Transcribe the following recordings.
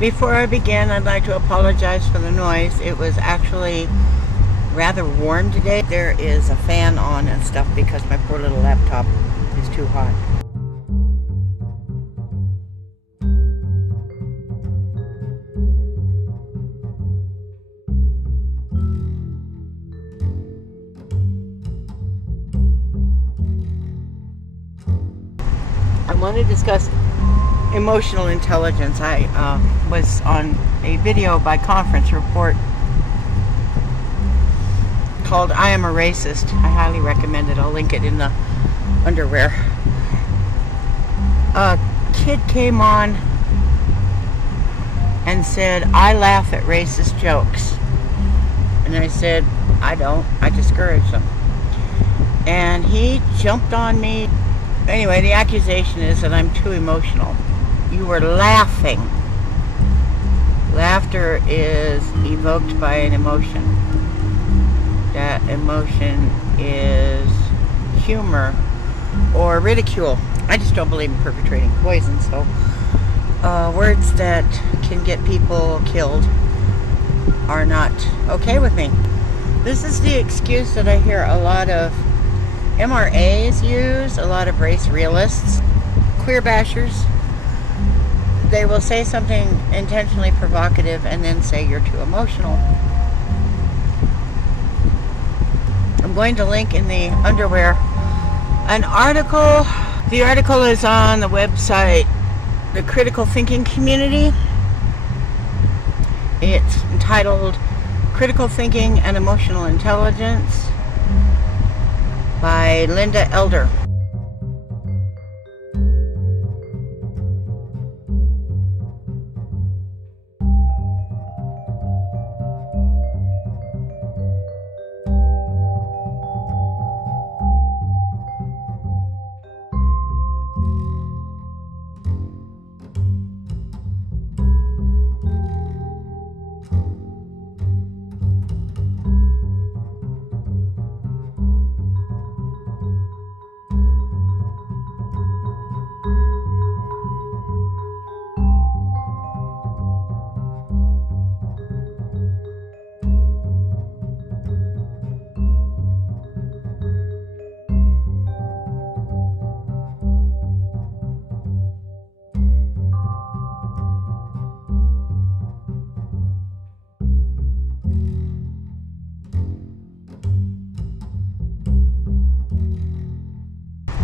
Before I begin, I'd like to apologize for the noise. It was actually rather warm today. There is a fan on and stuff because my poor little laptop is too hot. I want to discuss emotional intelligence. I was on a video by Conference Report called I Am a Racist. I highly recommend it. I'll link it in the underwear. A kid came on and said, I laugh at racist jokes. And I said, I don't. I discourage them. And he jumped on me. Anyway, the accusation is that I'm too emotional. You were laughing. Laughter is evoked by an emotion. That emotion is humor or ridicule. I just don't believe in perpetrating poison, so words that can get people killed are not okay with me. This is the excuse that I hear a lot of MRAs use, a lot of race realists, queer bashers. They will say something intentionally provocative and then say you're too emotional. I'm going to link in the underwear an article. The article is on the website, the Critical Thinking Community. It's entitled Critical Thinking and Emotional Intelligence by Linda Elder.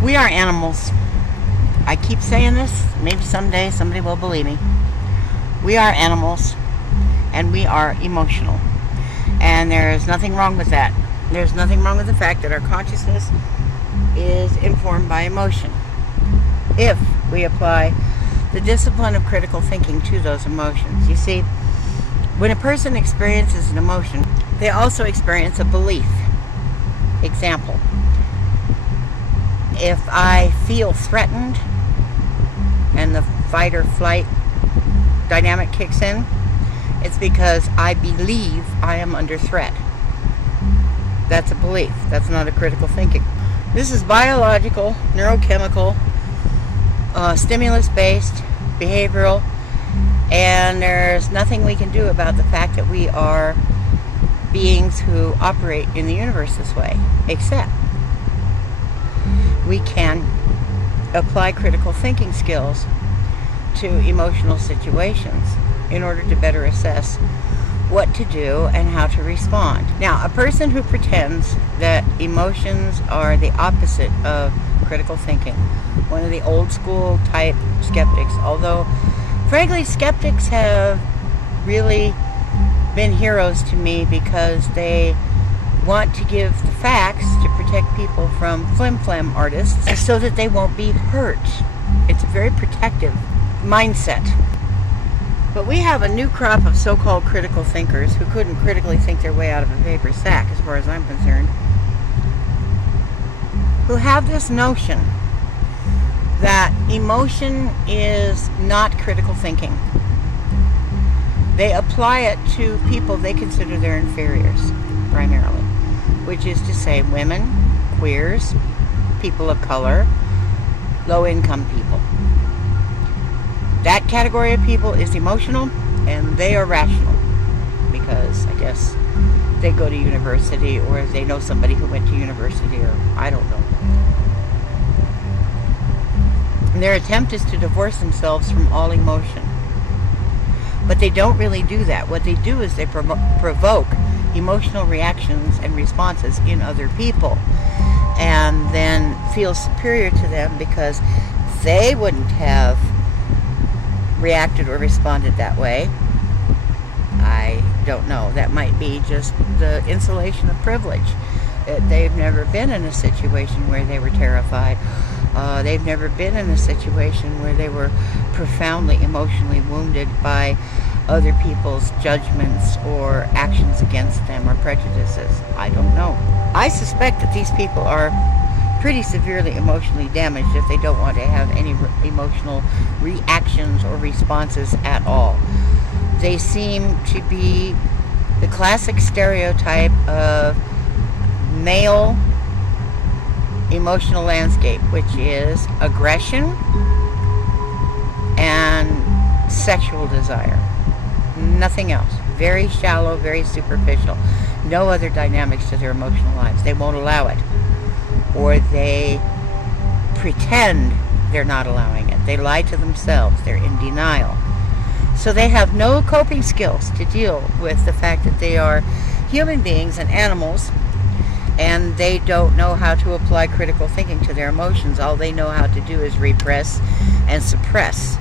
We are animals. I keep saying this. Maybe someday somebody will believe me. We are animals, and we are emotional. And there's nothing wrong with that. There's nothing wrong with the fact that our consciousness is informed by emotion, if we apply the discipline of critical thinking to those emotions. You see, when a person experiences an emotion, they also experience a belief. Example. If I feel threatened and the fight or flight dynamic kicks in, it's because I believe I am under threat. That's a belief. That's not a critical thinking. This is biological, neurochemical, stimulus-based, behavioral, and there's nothing we can do about the fact that we are beings who operate in the universe this way, except we can apply critical thinking skills to emotional situations in order to better assess what to do and how to respond. Now, a person who pretends that emotions are the opposite of critical thinking, one of the old school type skeptics, although frankly skeptics have really been heroes to me because they want to give the facts to protect people from flim-flam artists so that they won't be hurt. It's a very protective mindset. But we have a new crop of so-called critical thinkers who couldn't critically think their way out of a paper sack, as far as I'm concerned, who have this notion that emotion is not critical thinking. They apply it to people they consider their inferiors, primarily, which is to say women, queers, people of color, low-income people. That category of people is emotional, and they are rational because I guess they go to university, or they know somebody who went to university, or I don't know. And their attempt is to divorce themselves from all emotion. But they don't really do that. What they do is they provoke emotional reactions and responses in other people, and then feel superior to them because they wouldn't have reacted or responded that way. I don't know. That might be just the insulation of privilege. They've never been in a situation where they were terrified. They've never been in a situation where they were profoundly emotionally wounded by other people's judgments or actions against them or prejudices. I don't know. I suspect that these people are pretty severely emotionally damaged if they don't want to have any emotional reactions or responses at all. They seem to be the classic stereotype of male emotional landscape, which is aggression and sexual desire. Nothing else. Very shallow, very superficial. No other dynamics to their emotional lives. They won't allow it. Or they pretend they're not allowing it. They lie to themselves. They're in denial. So they have no coping skills to deal with the fact that they are human beings and animals, and they don't know how to apply critical thinking to their emotions. All they know how to do is repress and suppress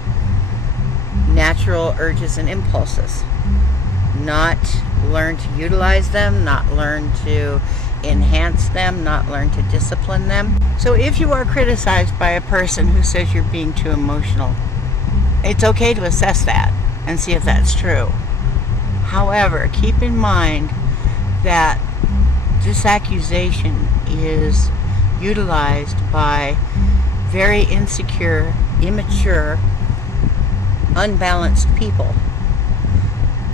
natural urges and impulses, not learn to utilize them, not learn to enhance them, not learn to discipline them. So if you are criticized by a person who says you're being too emotional, it's okay to assess that and see if that's true. However, keep in mind that this accusation is utilized by very insecure, immature, unbalanced people,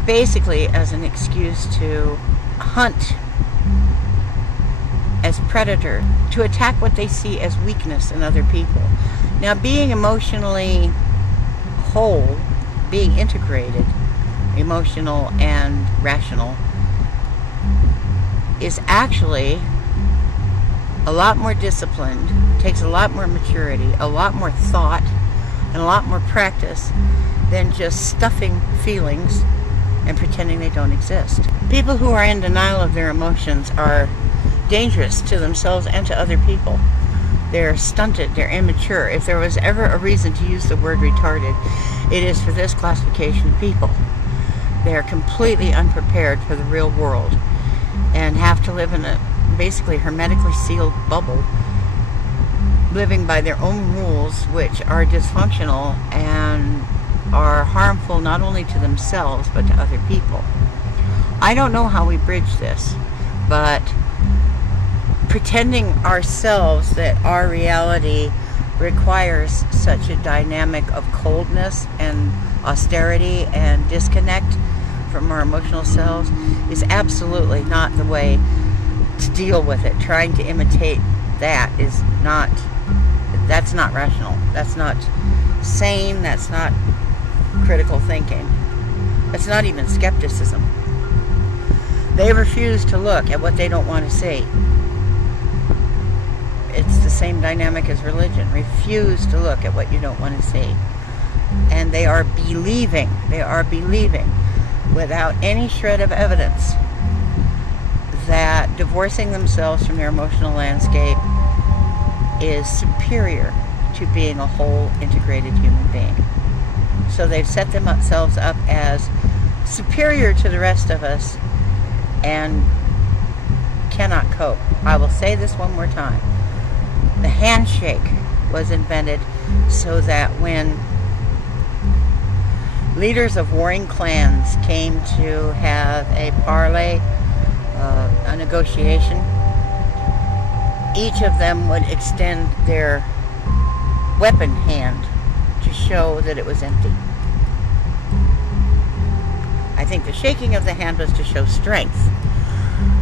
basically as an excuse to hunt as predator, to attack what they see as weakness in other people. Now, being emotionally whole, being integrated, emotional and rational, is actually a lot more disciplined, takes a lot more maturity, a lot more thought, and a lot more practice than just stuffing feelings and pretending they don't exist. People who are in denial of their emotions are dangerous to themselves and to other people. They're stunted, they're immature. If there was ever a reason to use the word retarded, it is for this classification of people. They're completely unprepared for the real world and have to live in a basically hermetically sealed bubble, living by their own rules, which are dysfunctional and are harmful not only to themselves but to other people. I don't know how we bridge this, but pretending ourselves that our reality requires such a dynamic of coldness and austerity and disconnect from our emotional selves is absolutely not the way to deal with it. Trying to imitate that is not, that's not rational. That's not sane. That's not critical thinking. That's not even skepticism. They refuse to look at what they don't want to see. It's the same dynamic as religion. Refuse to look at what you don't want to see. And they are believing without any shred of evidence that divorcing themselves from their emotional landscape is superior to being a whole integrated human being. So they've set themselves up as superior to the rest of us and cannot cope. I will say this one more time. The handshake was invented so that when leaders of warring clans came to have a parley, a negotiation, each of them would extend their weapon hand to show that it was empty. I think the shaking of the hand was to show strength,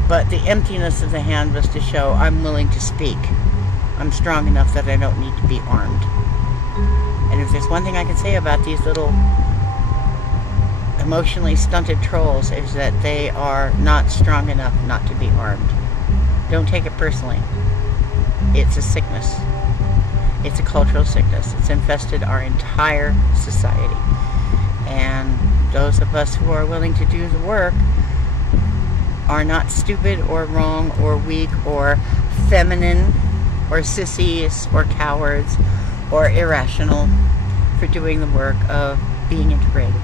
but the emptiness of the hand was to show I'm willing to speak. I'm strong enough that I don't need to be armed. And if there's one thing I can say about these little emotionally stunted trolls is that they are not strong enough not to be armed. Don't take it personally. It's a sickness. It's a cultural sickness. It's infested our entire society. And those of us who are willing to do the work are not stupid or wrong or weak or feminine or sissies or cowards or irrational for doing the work of being integrated.